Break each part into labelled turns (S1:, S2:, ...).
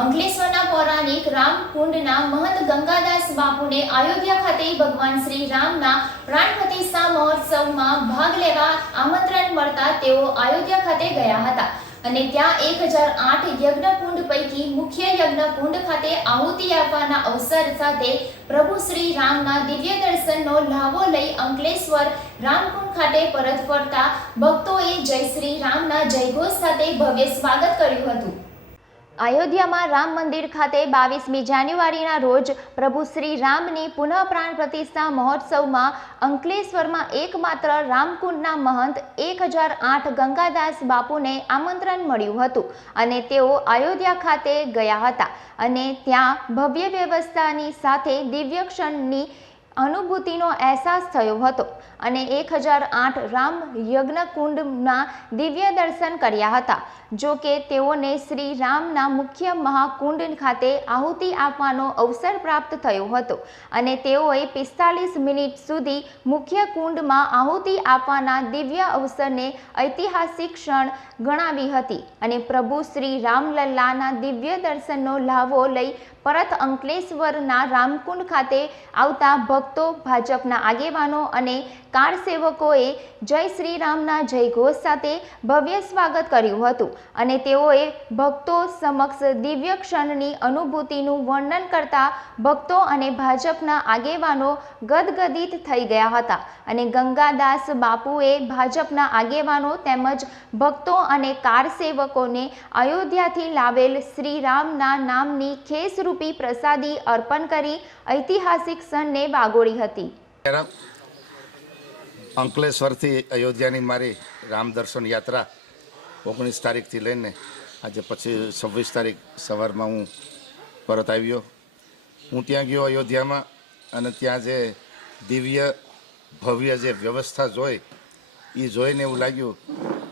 S1: અંકલેશ્વરના પૌરાણિક રામકુંડના મહંત ગંગાદાસ બાપુને અયોધ્યા ખાતે ભગવાન શ્રી રામના પ્રાણ પ્રતિષ્ઠા મહોત્સવમાં ભાગ લેવા આમંત્રણ મળતા તેઓ અયોધ્યા ખાતે ગયા હતા. અને ત્યાં એક હજાર આઠ યજ્ઞકુંડ પૈકી મુખ્ય યજ્ઞકુંડ ખાતે આહુતિ આપવાના અવસર સાથે પ્રભુ શ્રી રામના દિવ્ય દર્શનનો લાભો લઈ અંકલેશ્વર રામકુંડ ખાતે પરત ફરતા ભક્તોએ જય શ્રી રામના જયઘોષ સાથે ભવ્ય સ્વાગત કર્યું હતું. અયોધ્યામાં રામ મંદિર ખાતે બાવીસમી જાન્યુઆરીના રોજ પ્રભુ શ્રી રામની પુનઃ પ્રાણ પ્રતિષ્ઠા મહોત્સવમાં અંકલેશ્વરમાં એકમાત્ર રામકુંડના મહંત એક હજાર આઠ ગંગાદાસ બાપુને આમંત્રણ મળ્યું હતું અને તેઓ અયોધ્યા ખાતે ગયા હતા. અને ત્યાં ભવ્ય વ્યવસ્થાની સાથે દિવ્ય ક્ષણની અનુભૂતિનો અહેસાસ થયો હતો અને એક હજાર આઠ રામ યજ્ઞકુંડના દિવ્ય દર્શન કર્યા હતા. જો કે તેઓને શ્રી રામના મુખ્ય મહાકુંડ ખાતે આહુતિ આપવાનો અવસર પ્રાપ્ત થયો હતો અને તેઓએ પિસ્તાલીસ મિનિટ સુધી મુખ્ય કુંડમાં આહુતિ આપવાના દિવ્ય અવસરને ઐતિહાસિક ક્ષણ ગણાવી હતી અને પ્રભુ શ્રી રામલલ્લાના દિવ્ય દર્શનનો લાભો લઈ પરત અંકલેશ્વરના રામકુંડ ખાતે આવતા ભક્તો ભાજપના આગેવાનો અને કારસેવકોએ જય શ્રી રામના જયઘોષ સાથે ભવ્ય સ્વાગત કર્યું હતું અને તેઓએ ભક્તો સમક્ષ દિવ્ય ક્ષણની અનુભૂતિનું વર્ણન કરતા ભક્તો અને ભાજપના આગેવાનો ગદગદિત થઈ ગયા હતા અને ગંગાદાસ બાપુએ ભાજપના આગેવાનો તેમજ ભક્તો અને કારસેવકોને અયોધ્યાથી લાવેલ શ્રી રામના નામની ખેસરૂપી પ્રસાદી અર્પણ કરી ઐતિહાસિક ક્ષણને વાગોળી હતી.
S2: અંકલેશ્વરથી અયોધ્યાની મારી રામ દર્શન યાત્રા ઓગણીસ તારીખથી લઈને આજે પછી છવ્વીસ તારીખ સવારમાં હું પરત આવ્યો. હું ત્યાં ગયો અયોધ્યામાં અને ત્યાં જે દિવ્ય, ભવ્ય જે વ્યવસ્થા જોઈ એ જોઈને એવું લાગ્યું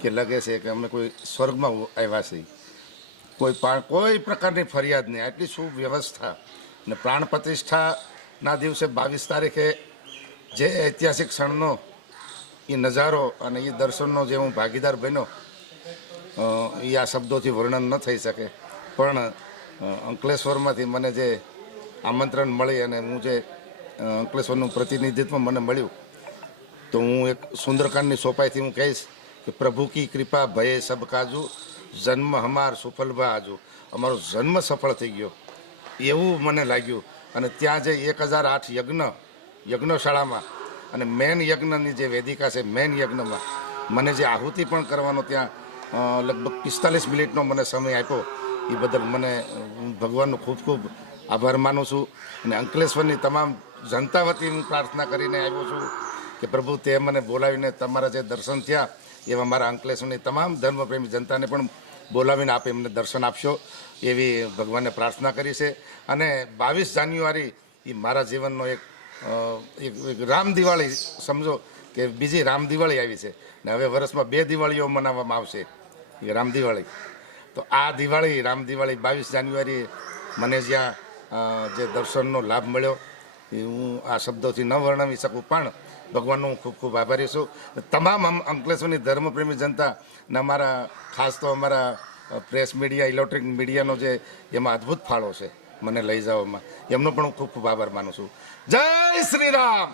S2: કે લાગે છે કે અમે કોઈ સ્વર્ગમાં આવ્યા છીએ કોઈ પણ, કોઈ પ્રકારની ફરિયાદ નહીં. આટલી વ્યવસ્થા? ને પ્રાણ પ્રતિષ્ઠાના દિવસે બાવીસ તારીખે જે ઐતિહાસિક ક્ષણનો એ નજારો અને એ દર્શનનો જે હું ભાગીદાર બન્યો એ આ શબ્દોથી વર્ણન ન થઈ શકે. પણ અંકલેશ્વરમાંથી મને જે આમંત્રણ મળી અને હું જે અંકલેશ્વરનું પ્રતિનિધિત્વ મને મળ્યું, તો હું એક સુંદરકાંડની સોપાઈથી હું કહીશ કે પ્રભુ કી કૃપા ભયે સબ કાજુ, જન્મ હમાર સુફલ આજુ. અમારો જન્મ સફળ થઈ ગયો. એવું મને લાગ્યું અને ત્યાં જે એક હજાર આઠ યજ્ઞ, યજ્ઞશાળામાં. અને મેન યજ્ઞની જે વેદિકા છે, મેન યજ્ઞમાં મને જે આહુતિ પણ કરવાનો ત્યાં લગભગ પિસ્તાલીસ મિનિટનો મને સમય આપ્યો, એ બદલ મને ભગવાનનો ખૂબ ખૂબ આભાર માનું છું. અને અંકલેશ્વરની તમામ જનતા વતી હું પ્રાર્થના કરીને આવ્યો છું કે પ્રભુ તે મને બોલાવીને તમારા જે દર્શન થયા એવા મારા અંકલેશ્વરની તમામ ધર્મપ્રેમી જનતાને પણ બોલાવીને આપ એમને દર્શન આપશો એવી ભગવાનને પ્રાર્થના કરી છે. અને બાવીસ જાન્યુઆરી એ મારા જીવનનો એક એક રામ દિવાળી, સમજો કે બીજી રામ દિવાળી આવી છે. ને હવે વર્ષમાં બે દિવાળીઓ મનાવવામાં આવશે એ રામ દિવાળી. તો આ દિવાળી, રામ દિવાળી બાવીસ જાન્યુઆરી મને જ્યાં જે દર્શનનો લાભ મળ્યો, એ હું આ શબ્દોથી ન વર્ણવી શકું. પણ ભગવાનનો હું ખૂબ ખૂબ આભારી છું. તમામ અંકલેશ્વરની ધર્મપ્રેમી જનતા ને અમારા, ખાસ તો અમારા પ્રેસ મીડિયા, ઇલેક્ટ્રિક મીડિયાનો જે એમાં અદ્ભુત ફાળો છે, મને લઈ જવામાં એમનો પણ હું ખૂબ ખૂબ આભાર માનું છું. જય શ્રી રામ!